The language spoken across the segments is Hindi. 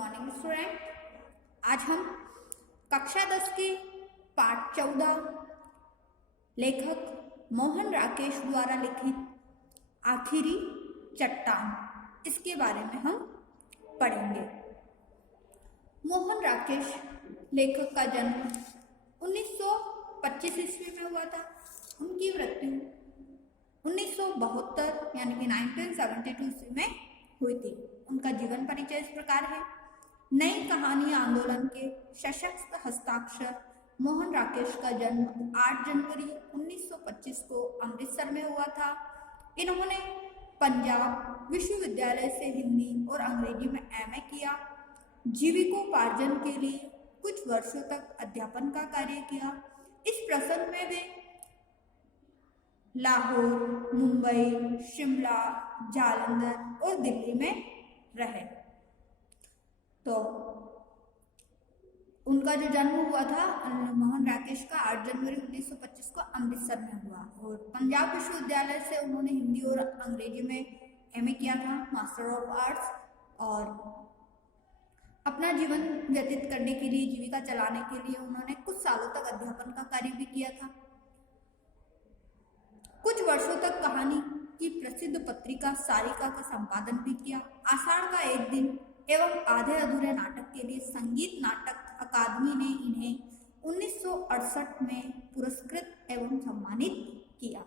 Morning student. आज हम कक्षा 10 के पाठ 14 लेखक मोहन राकेश द्वारा लिखित आखिरी चट्टान इसके बारे में हम पढ़ेंगे। मोहन राकेश लेखक का जन्म 1925 ईस्वी में हुआ था। उनकी मृत्यु 1972 यानी कि 1972 ईस्वी में हुई थी। उनका जीवन परिचय इस प्रकार है। नई कहानी आंदोलन के सशक्त हस्ताक्षर मोहन राकेश का जन्म 8 जनवरी 1925 को अमृतसर में हुआ था। इन्होंने पंजाब विश्वविद्यालय से हिंदी और अंग्रेजी में एमए किया। जीविकोपार्जन के लिए कुछ वर्षों तक अध्यापन का कार्य किया। इस प्रसंग में वे लाहौर, मुंबई, शिमला, जालंधर और दिल्ली में रहे। तो उनका जो जन्म हुआ था मोहन राकेश का 8 जनवरी 1925 को अमृतसर में हुआ और पंजाब विश्वविद्यालय से उन्होंने हिंदी और अंग्रेजी में एमए किया था, मास्टर ऑफ आर्ट्स। और अपना जीवन व्यतीत करने के लिए, जीविका चलाने के लिए उन्होंने कुछ सालों तक अध्यापन का कार्य भी किया था। कुछ वर्षों तक कहानी की प्रसिद्ध पत्रिका सारिका का संपादन भी किया। आषाढ़ का एक दिन एवं आधे अधूरे नाटक के लिए संगीत नाटक अकादमी ने इन्हें 1968 में पुरस्कृत एवं सम्मानित किया।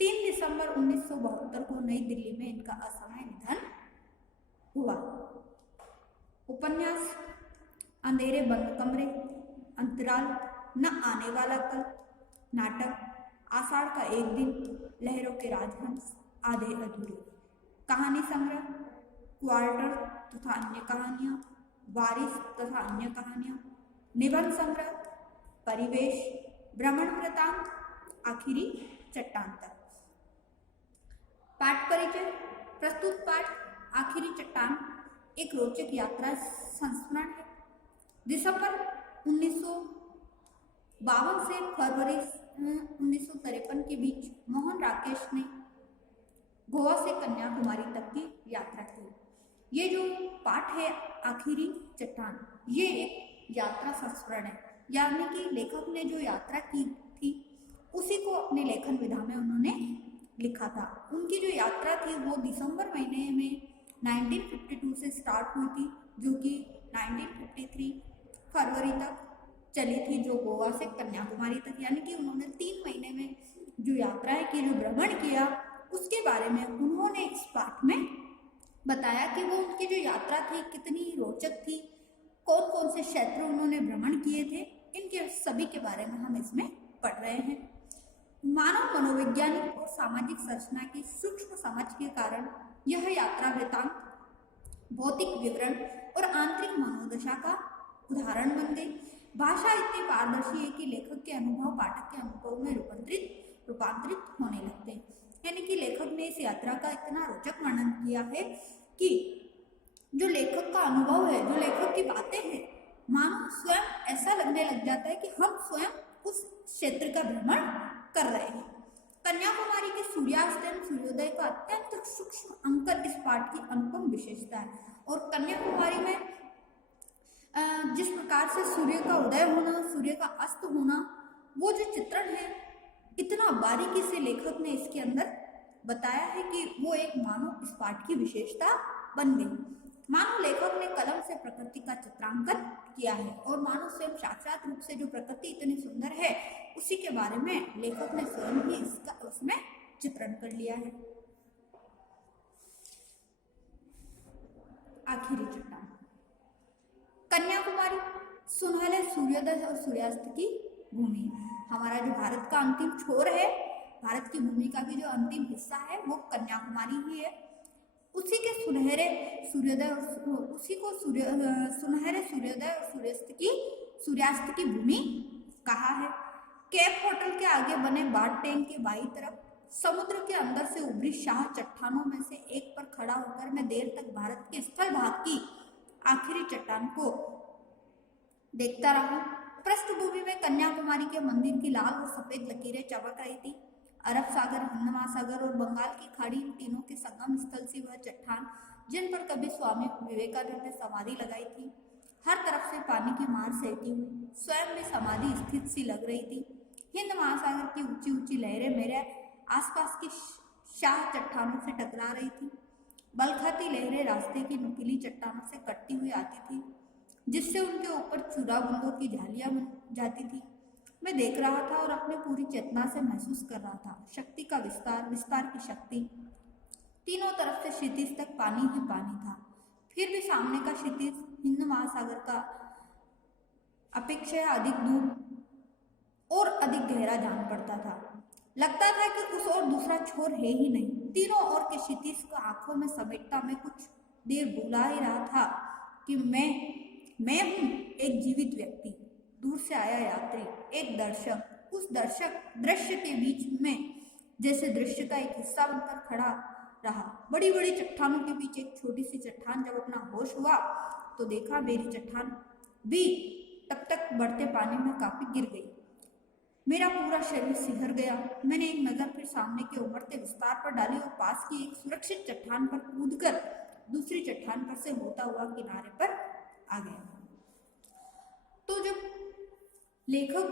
3 दिसंबर 1972 को नई दिल्ली में इनका असामयिक निधन हुआ। उपन्यास अंधेरे बंद कमरे, अंतराल, न आने वाला कल, नाटक आषाढ़ का एक दिन, लहरों के राजहंस, आधे अधूरे, कहानी संग्रह क्वार्टर तथा अन्य कहानियां, वारिस तथा अन्य कहानियां, निबंध संग्रह, परिवेश, भ्रमण वृतांत, आखिरी चट्टान तक। पाठ परिचय। प्रस्तुत पाठ आखिरी चट्टान एक रोचक यात्रा संस्मरण है। दिसंबर 1952 से फरवरी 1953 के बीच मोहन राकेश ने गोवा से कन्याकुमारी तक की यात्रा की। ये जो पाठ है आखिरी चट्टान, ये एक यात्रा संस्मरण है, यानी कि लेखक ने जो यात्रा की थी उसी को अपने लेखन विधा में उन्होंने लिखा था। उनकी जो यात्रा थी वो दिसंबर महीने में 1952 से स्टार्ट हुई थी, जो कि 1953 फरवरी तक चली थी, जो गोवा से कन्याकुमारी तक, यानी कि उन्होंने 3 महीने में जो यात्राएं की, जो भ्रमण किया, उसके बारे में उन्होंने इस पाठ में बताया कि वो उनकी जो यात्रा थी कितनी रोचक थी, कौन कौन से क्षेत्र उन्होंने भ्रमण किए थे, इनके सभी के बारे में हम इसमें पढ़ रहे हैं। मानव मनोवैज्ञानिक और सामाजिक संरचना की सूक्ष्म समझ के कारण यह यात्रा वृतांत भौतिक विवरण और आंतरिक मनोदशा का उदाहरण बन गई। भाषा इतनी पारदर्शी है कि लेखक के अनुभव पाठक के अनुभव में रूपांतरित होने लगते हैं। यानी कि लेखक ने इस यात्रा का इतना रोचक वर्णन किया है कि जो लेखक का अनुभव है, जो लेखक की बातें हैं, मानो स्वयं ऐसा लगने लग जाता है कि हम स्वयं उस क्षेत्र का भ्रमण कर रहे हैं। कन्याकुमारी के सूर्यास्त एवं सूर्योदय का अत्यंत सूक्ष्म अंकन इस पाठ की अनुपम विशेषता है। और कन्याकुमारी में जिस प्रकार से सूर्य का उदय होना, सूर्य का अस्त होना, वो जो चित्रण है इतना बारीकी से लेखक ने इसके अंदर बताया है कि वो एक मानो इस पाठ की विशेषता बन गई। मानो लेखक ने कलम से प्रकृति का चित्रांकन किया है और मानो स्वयं साक्षात रूप से जो प्रकृति इतनी सुंदर है उसी के बारे में लेखक ने स्वयं ही इसका उसमें चित्रण कर लिया है। आखिरी चट्टान। कन्याकुमारी सुनहरे सूर्योदय और सूर्यास्त की भूमि। हमारा जो भारत का अंतिम छोर है, भारत की भूमि का भी जो अंतिम हिस्सा है वो कन्याकुमारी ही है। उसी के सुनहरे सूर्योदय और सुनहरे सूर्योदय और सूर्यास्त की भूमि कहा है। केप होटल के आगे बने बाट टैंक के बाईं तरफ समुद्र के अंदर से उभरी शाह चट्टानों में से एक पर खड़ा होकर मैं देर तक भारत के स्थल भाग की आखिरी चट्टान को देखता रहा। पृष्ठभूमि में कन्याकुमारी के मंदिर की लाल और सफेद लकीरें चमक रही थी। अरब सागर, हिंद महासागर और बंगाल की खाड़ी, इन तीनों के संगम स्थल से वह चट्टान जिन पर कभी स्वामी विवेकानंद ने समाधि लगाई थी। हर तरफ से पानी की मार सहती हुई स्वयं में समाधि स्थित सी लग रही थी। हिंद महासागर की ऊंची ऊंची लहरें मेरे आसपास की शाह चट्टानों से टकरा रही थी। बलखाती लहरें रास्ते की नुकीली चट्टानों से कटती हुई आती थी, जिससे उनके ऊपर चूरा बूंदों की झालियां बन जाती थी। मैं देख रहा था और अपनी पूरी चेतना से महसूस कर रहा था शक्ति का विस्तार, विस्तार की शक्ति। तीनों तरफ से क्षितिज तक पानी ही पानी था। फिर भी सामने का क्षितिज हिंद महासागर का अपेक्षा अधिक दूर और अधिक गहरा जान पड़ता था। लगता था कि उस और दूसरा छोर है ही नहीं। तीनों ओर के क्षितिज को आंखों में समेटता मैं कुछ देर बुला ही रहा था कि मैं हूँ एक जीवित व्यक्ति, दूर से आया यात्री, एक दर्शक। उस दर्शक दृश्य के बीच में जैसे दृश्य का एक हिस्सा बनकर खड़ा रहा। बड़ी बड़ी चट्टानों के बीच एक छोटी सी चट्टान जब अपना होश हुआ तो देखा मेरी चट्टान भी तब तक बढ़ते पानी में काफी गिर गई। मेरा पूरा शरीर सिहर गया। मैंने एक नजर फिर सामने के उभरते विस्तार पर डाली और पास की एक सुरक्षित चट्टान पर कूदकर दूसरी चट्टान पर से होता हुआ किनारे पर आ गया। तो जब लेखक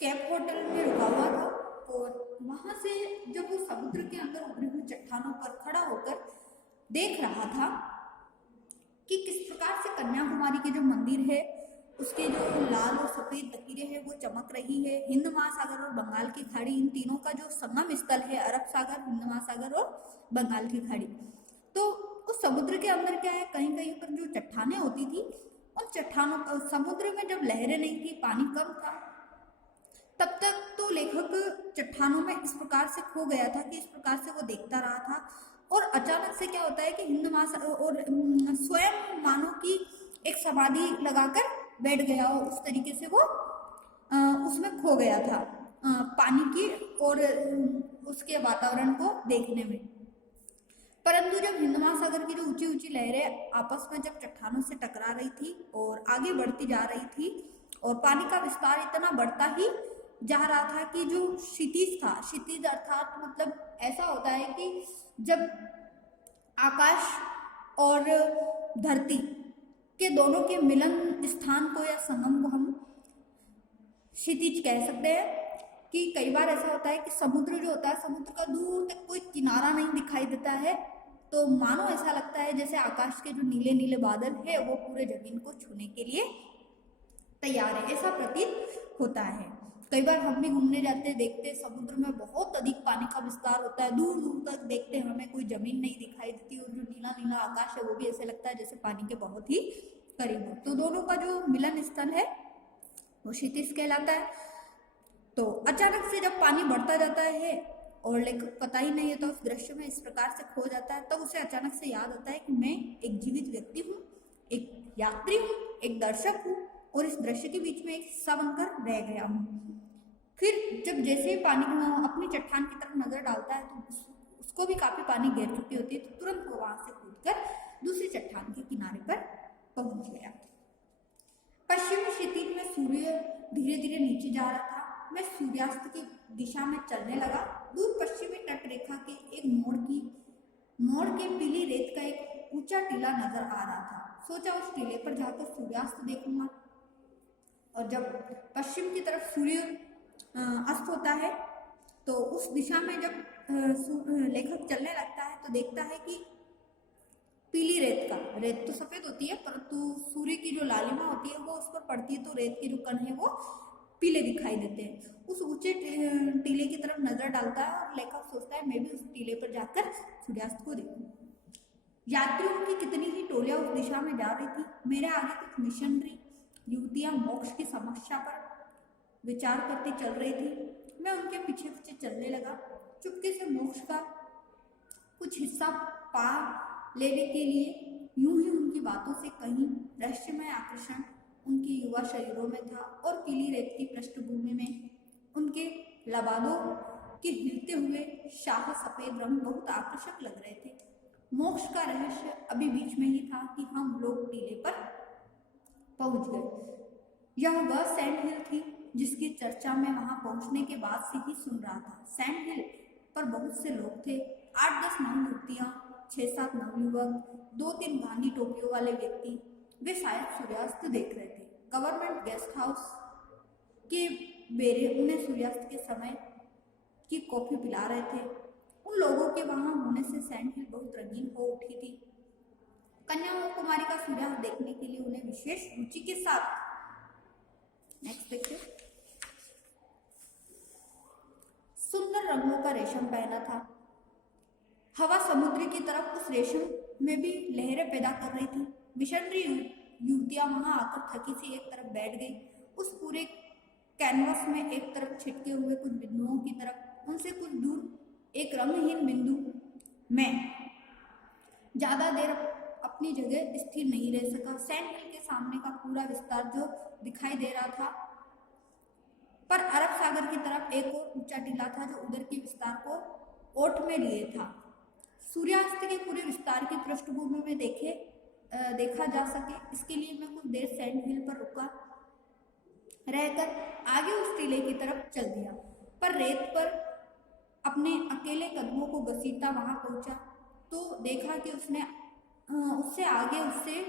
कैप होटल में रुका हुआ था और वहां से जब वो समुद्र के अंदर उभरी हुई चट्टानों पर खड़ा होकर देख रहा था कि किस प्रकार से कन्याकुमारी के जो मंदिर है उसके जो लाल और सफेद लकीरें हैं वो चमक रही है। हिंद महासागर और बंगाल की खाड़ी, इन तीनों का जो संगम स्थल है, अरब सागर, हिंद महासागर और बंगाल की खाड़ी, तो उस समुद्र के अंदर क्या है, कहीं कहीं पर जो चट्टानें होती थी, उन चट्टानों समुद्र में जब लहरें नहीं थी, पानी कम था, तब तक तो लेखक चट्टानों में इस प्रकार से खो गया था कि इस प्रकार से वो देखता रहा था। और अचानक से क्या होता है कि हिंद महासागर और स्वयं मानो की एक समाधि लगाकर बैठ गया और उस तरीके से वो उसमें खो गया था पानी की और उसके वातावरण को देखने में। परंतु जब हिंद महासागर की जो ऊंची ऊंची लहरें आपस में जब चट्टानों से टकरा रही थी और आगे बढ़ती जा रही थी और पानी का विस्तार इतना बढ़ता ही जा रहा था कि जो क्षितिज था, क्षितिज अर्थात मतलब ऐसा होता है कि जब आकाश और धरती के दोनों के मिलन स्थान को या संगम को हम क्षितिज कह सकते हैं। कि कई बार ऐसा होता है कि समुद्र जो होता है, समुद्र का दूर तक कोई किनारा नहीं दिखाई देता है, तो मानो ऐसा लगता है जैसे आकाश के जो नीले नीले बादल है वो पूरे जमीन को छूने के लिए तैयार है, ऐसा प्रतीत होता है। कई बार हम भी घूमने जाते हैं, देखते हैं समुद्र में बहुत अधिक पानी का विस्तार होता है, दूर दूर तक देखते हैं हमें कोई जमीन नहीं दिखाई देती और जो नीला नीला आकाश है वो भी ऐसे लगता है जैसे पानी के बहुत ही करीब हो। तो दोनों का जो मिलन स्थल है वो क्षितिज कहलाता है। तो अचानक से जब पानी बढ़ता जाता है और लेखक पता ही नहीं है तो उस दृश्य में इस प्रकार से खो जाता है, तब उसे अचानक से याद आता है कि मैं एक जीवित व्यक्ति हूँ, एक यात्री हूँ, एक दर्शक हूँ और इस दृश्य के बीच में एक हिस्सा बनकर रह गया हूँ। फिर जब जैसे ही पानी अपनी चट्टान की तरफ नजर डालता है तो उसको भी काफी पानी घेर चुकी होती है, तो तुरंत वो वहां से कूदकर दूसरी चट्टान के किनारे पर पहुंच गया। पश्चिमी क्षितिज में सूर्य धीरे धीरे नीचे जा रहा था। मैं सूर्यास्त की दिशा में चलने लगा। दूर पश्चिमी तट रेखा के एक मोड़ के पीली रेत का एक ऊंचा टीला नजर आ रहा था। सोचा उस टीले पर जाकर सूर्यास्त देखूंगा। और जब पश्चिम की तरफ सूर्य अस्त होता है तो उस दिशा में जब लेखक चलने लगता है तो देखता है कि पीली रेत तो सफेद होती है, परंतु सूर्य की जो लालिमा होती है वो उस पर पड़ती है तो रेत के जो कण है वो पीले दिखाई देते हैं। उस ऊंचे टीले की तरफ नजर डालता है और लेखक सोचता है मैं भी उस टीले पर जाकर सूर्यास्त को देखूं। यात्रियों की कितनी ही टोलियां उस दिशा में जा रही थी। मेरे आगे कुछ मिशनरी युवतियां मोक्ष की समस्या पर विचार करती चल रही थी। मैं उनके पीछे पीछे चलने लगा। चुपके से मोक्ष का कुछ हिस्सा पा लेने के लिए यूं ही उनकी बातों से कहीं रहस्यमय आकर्षण उनके युवा शरीरों में था और पीली रेत की पृष्ठभूमि में उनके लबादों के हिलते हुए शाह सफेद रंग बहुत आकर्षक लग रहे थे। मोक्ष का रहस्य अभी बीच में ही था कि हम लोग टीले पर पहुंच गए। यह वह सैंड हिल थी जिसकी चर्चा मैं वहां पहुंचने के बाद से ही सुन रहा था। सैंड हिल पर बहुत से लोग थे, 8-10 नौ युवतियां 6-7 नवयुवक, 2-3 गांधी टोपियों वाले व्यक्ति, वे शायद सूर्यास्त देख रहे थे। गवर्नमेंट गेस्ट हाउस के बेरे उन्हें सूर्यास्त के समय की कॉफी पिला रहे थे। उन लोगों के वहां होने से सैंड हिल बहुत रंगीन हो उठी थी। कन्याकुमारी का सूर्यास्त देखने के लिए उन्हें विशेष रुचि के साथ नेक्स्ट देखिए सुंदर रंगों का रेशम पहना था। हवा समुद्र की तरफ उस रेशम में भी लहरें पैदा कर रही थी। मिशनरी युवतियां वहां आकर थकी सी एक तरफ बैठ गई। उस पूरे कैनवास में एक तरफ छिटके हुए कुछ बिंदुओं की तरफ, उनसे कुछ दूर एक रंगहीन बिंदु में ज्यादा देर अपनी जगह स्थिर नहीं रह सका। सैंड हिल के सामने का पूरा विस्तार जो दिखाई दे रहा था, पर अरब सागर की तरफ एक और ऊंचा टीला था जो उधर के विस्तार को ओट में लिए था। सूर्यास्त के पूरे विस्तार की पृष्ठभूमि में देखा जा सके, इसके लिए मैं कुछ देर सैंड हिल पर रुका रहकर आगे उस टीले की तरफ चल दिया, पर रेत पर अपने अकेले कदमों को घसीटता वहां पहुंचा तो देखा कि उससे आगे उससे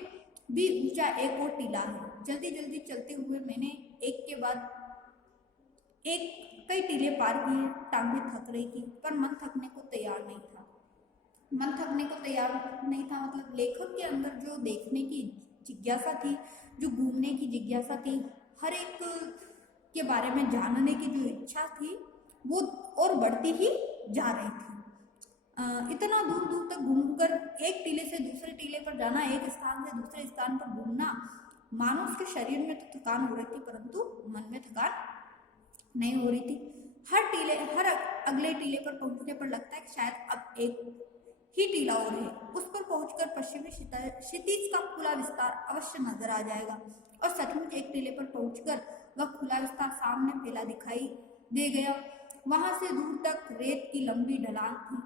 भी ऊंचा एक और टीला है। जल्दी जल्दी चलते हुए मैंने एक के बाद एक कई टीले पार किए। टांगें थक रही थी, पर मन थकने को तैयार नहीं था। मन थकने को तैयार नहीं था मतलब लेखक के अंदर जो देखने की जिज्ञासा थी, जो घूमने की जिज्ञासा थी, हर एक के बारे में जानने की जो इच्छा थी, वो और बढ़ती ही जा रही थी। इतना दूर दूर तक घूमकर एक टीले से दूसरे टीले पर जाना, एक स्थान से दूसरे स्थान पर घूमना, मानो उसके शरीर में तो थकान हो रही थी परंतु मन में थकान नहीं हो रही थी। हर अगले टीले पर पहुंचने पर लगता है कि शायद अब एक ही टीला और है। उस पर पहुंचकर पश्चिमी क्षितिज का खुला विस्तार अवश्य नजर आ जाएगा। और सचमुच एक टीले पर पहुंचकर वह खुला विस्तार सामने फैला दिखाई दे गया। वहां से दूर तक रेत की लंबी ढलान थी,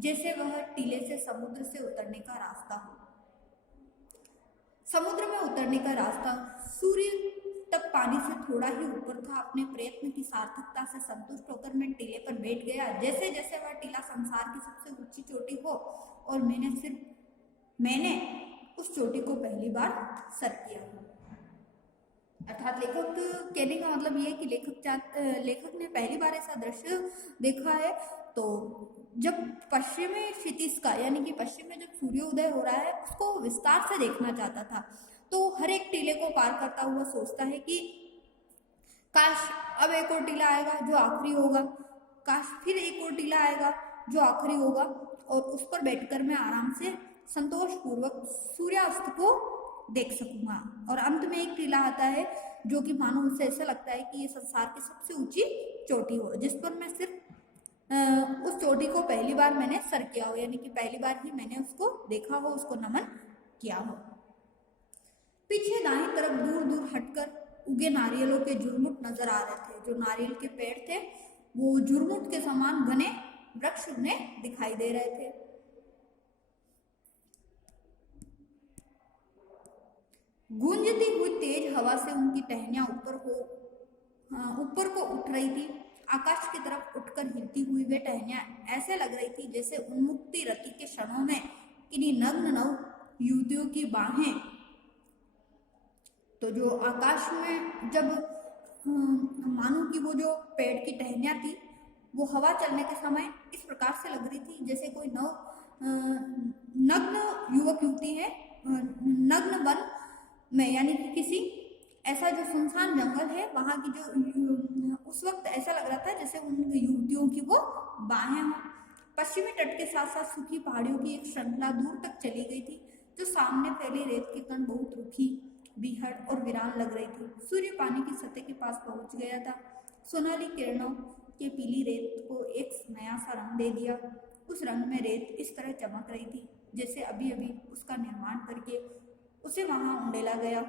जैसे वह टीले से समुद्र से उतरने का रास्ता हो। समुद्र में उतरने का रास्ता सूर्य तक पानी से थोड़ा ही ऊपर था। अपने प्रयत्न की सार्थकता से संतुष्ट होकर मैं टीले पर बैठ गया। जैसे जैसे वह टीला संसार की सबसे ऊंची चोटी हो और मैंने उस चोटी को पहली बार सर किया। अर्थात लेखक कहने का मतलब ये है कि लेखक ने पहली बार ऐसा दृश्य देखा है। तो जब पश्चिमी क्षितिज का यानी कि पश्चिम में जब सूर्योदय हो रहा है उसको विस्तार से देखना चाहता था, तो हर एक टीले को पार करता हुआ सोचता है कि काश अब एक और टीला आएगा जो आखिरी होगा, काश फिर एक और टीला आएगा जो आखिरी होगा और उस पर बैठकर मैं आराम से संतोषपूर्वक सूर्यास्त को देख सकूंगा। और अंत में एक टीला आता है जो कि मानो उसे ऐसा लगता है कि ये संसार की सबसे ऊंची चोटी हो, जिस पर मैं सिर्फ उस चोटी को पहली बार मैंने सर किया हो, यानी कि पहली बार ही मैंने उसको देखा हो, उसको नमन किया हो। पीछे दाहिनी तरफ दूर दूर हटकर उगे नारियलों के झुरमुट नजर आ रहे थे। जो नारियल के पेड़ थे वो झुरमुट के समान घने वृक्ष उन्हें दिखाई दे रहे थे। गूंजती हुई तेज हवा से उनकी टहनियां ऊपर को उठ रही थी। आकाश की तरफ उठकर हिलती हुई वे टहनियां ऐसे लग रही थी जैसे उन्मुक्ति रति के क्षणों में किन्हीं नग्न नव युवतियों की बाहें। तो जो आकाश में जब मानो कि वो जो पेड़ की टहनियां थी वो हवा चलने के समय इस प्रकार से लग रही थी जैसे कोई नग्न युवक युवती है नग्न वन में, यानी कि किसी ऐसा जो सुनसान जंगल है वहां की जो उस वक्त ऐसा लग रहा था जैसे उन युवतियों की वो बाहें हों। पश्चिमी तट के साथ साथ सूखी पहाड़ियों की एक श्रृंखला दूर तक चली गई थी। जो सामने फैली रेत के कण बहुत रूखी, बीहड़ और वीरान लग रही थी। सूर्य पानी की सतह के पास पहुंच गया था। सोनाली किरणों के पीली रेत को एक नया सा रंग दे दिया। उस रंग में रेत इस तरह चमक रही थी जैसे अभी अभी उसका निर्माण करके उसे वहां उंडेला गया।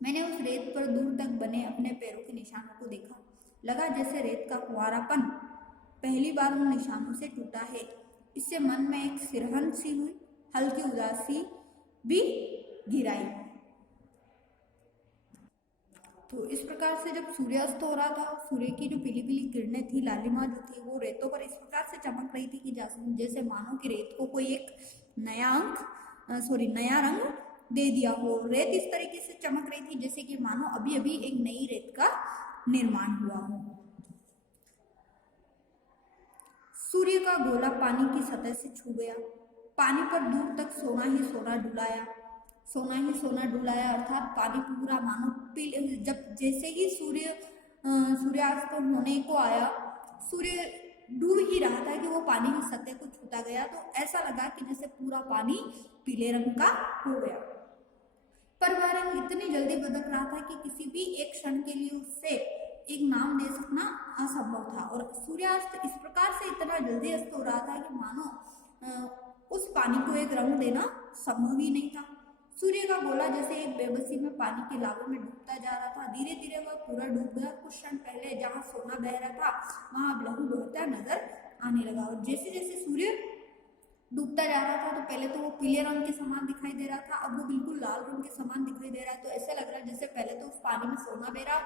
मैंने उस रेत पर दूर तक बने अपने पैरों के निशानों को देखा। लगा जैसे रेत का कुंवारापन पहली बार उन निशानों से टूटा है। इससे मन में एक सिरहन सी हुई, हल्की उदासी भी घिराई। तो इस प्रकार से जब सूर्यास्त हो रहा था, सूर्य की जो पीली पीली किरणें थी, लालिमा जो थी, वो रेतों पर इस प्रकार से चमक रही थी कि जैसे मानो कि रेत को कोई एक नया रंग दे दिया हो। रेत इस तरीके से चमक रही थी जैसे कि मानो अभी अभी एक नई रेत का निर्माण हुआ हो। सूर्य का गोला पानी की सतह से छू गया, पानी पर दूर तक सोना ही सोना डुलाया। सोना ही सोना डुलाया अर्थात पानी पूरा मानो पीले, जब जैसे ही सूर्यास्त होने को आया, सूर्य डूब ही रहा था कि वो पानी की सतह को छूता गया, तो ऐसा लगा कि जैसे पूरा पानी पीले रंग का हो गया। पर वह रंग इतनी जल्दी बदल रहा था कि किसी भी एक क्षण के लिए उससे एक नाम दे सकना असंभव था। और सूर्यास्त इस प्रकार से इतना जल्दी अस्त हो रहा था कि मानो उस पानी को एक रंग देना संभव ही नहीं था। सूर्य का गोला जैसे एक बेबसी में पानी के लावे में डूबता जा रहा था। धीरे धीरे वह पूरा डूब गया। कुछ क्षण पहले जहाँ सोना बह रहा था वहां अब लहू बहता नजर आने लगा। और जैसे जैसे सूर्य डूबता जा रहा था तो पहले तो वो पीले रंग के समान दिखाई दे रहा था, अब वो बिल्कुल लाल रंग के समान दिखाई दे रहा है। तो ऐसा लग रहा है जैसे पहले तो उस पानी में सोना बह रहा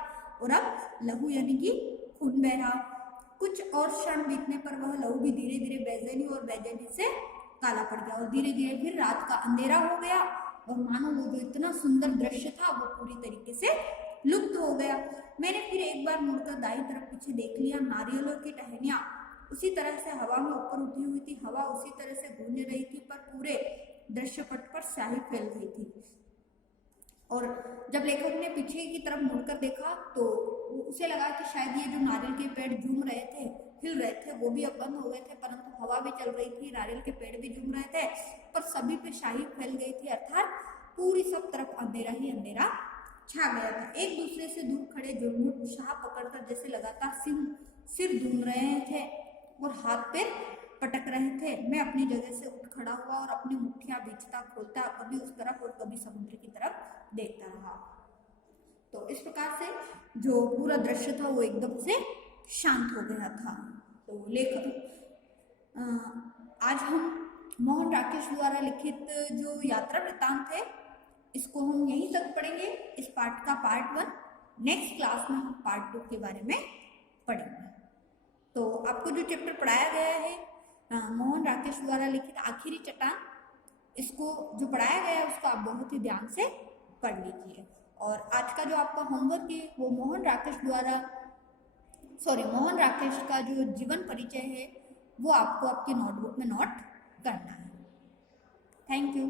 और अब लहू यानी कि खून बह रहा। कुछ और क्षण बीतने पर वह लहू भी धीरे धीरे बेचैनी और बेचैनी से काला पड़ गया और धीरे धीरे फिर रात का अंधेरा हो गया और मानो वो जो इतना सुंदर दृश्य था वो पूरी तरीके से लुप्त हो गया। मैंने फिर एक बार मुड़कर दाईं तरफ पीछे देख लिया। नारियलों की टहनियां उसी तरह से हवा में ऊपर उठी हुई थी, हवा उसी तरह से गूंज रही थी, पर पूरे दृश्यपट पर स्याही फैल गई थी। और जब लेखक ने पीछे की तरफ मुड़कर देखा तो उसे लगा कि शायद ये जो नारियल के पेड़ झूम रहे थे, हिल रहे थे, वो भी अब बंद हो गए थे, परंतु हवा भी चल रही थी, नारियल के पेड़ भी झूम रहे थे, पर सभी पे शाही फैल गई थी, अर्थात पूरी सब तरफ अंधेरा ही अंधेरा छा गया था। एक दूसरे से दूर खड़े जुड़मुड़ शाह पकड़कर जैसे लगातार सिर ढूंढ रहे थे और हाथ पैर पटक रहे थे। मैं अपनी जगह से उठ खड़ा हुआ और अपनी मुट्ठियां बीचता खोलता कभी उस तरफ और कभी समुद्र की तरफ देखता रहा। तो इस प्रकार से जो पूरा दृश्य था वो एकदम से शांत हो गया था। तो लेखक आज हम मोहन राकेश द्वारा लिखित जो यात्रा वृत्तांत है इसको हम यहीं तक पढ़ेंगे। इस पाठ का पार्ट 1 नेक्स्ट क्लास में हम पार्ट 2 के बारे में पढ़ेंगे। तो आपको जो चैप्टर पढ़ाया गया है मोहन राकेश द्वारा लिखित आखिरी चट्टान, इसको जो पढ़ाया गया है उसको आप बहुत ही ध्यान से पढ़ लीजिए। और आज का जो आपका होमवर्क है वो मोहन राकेश का जो जीवन परिचय है वो आपको आपकी नोटबुक में नोट करना है। Thank you.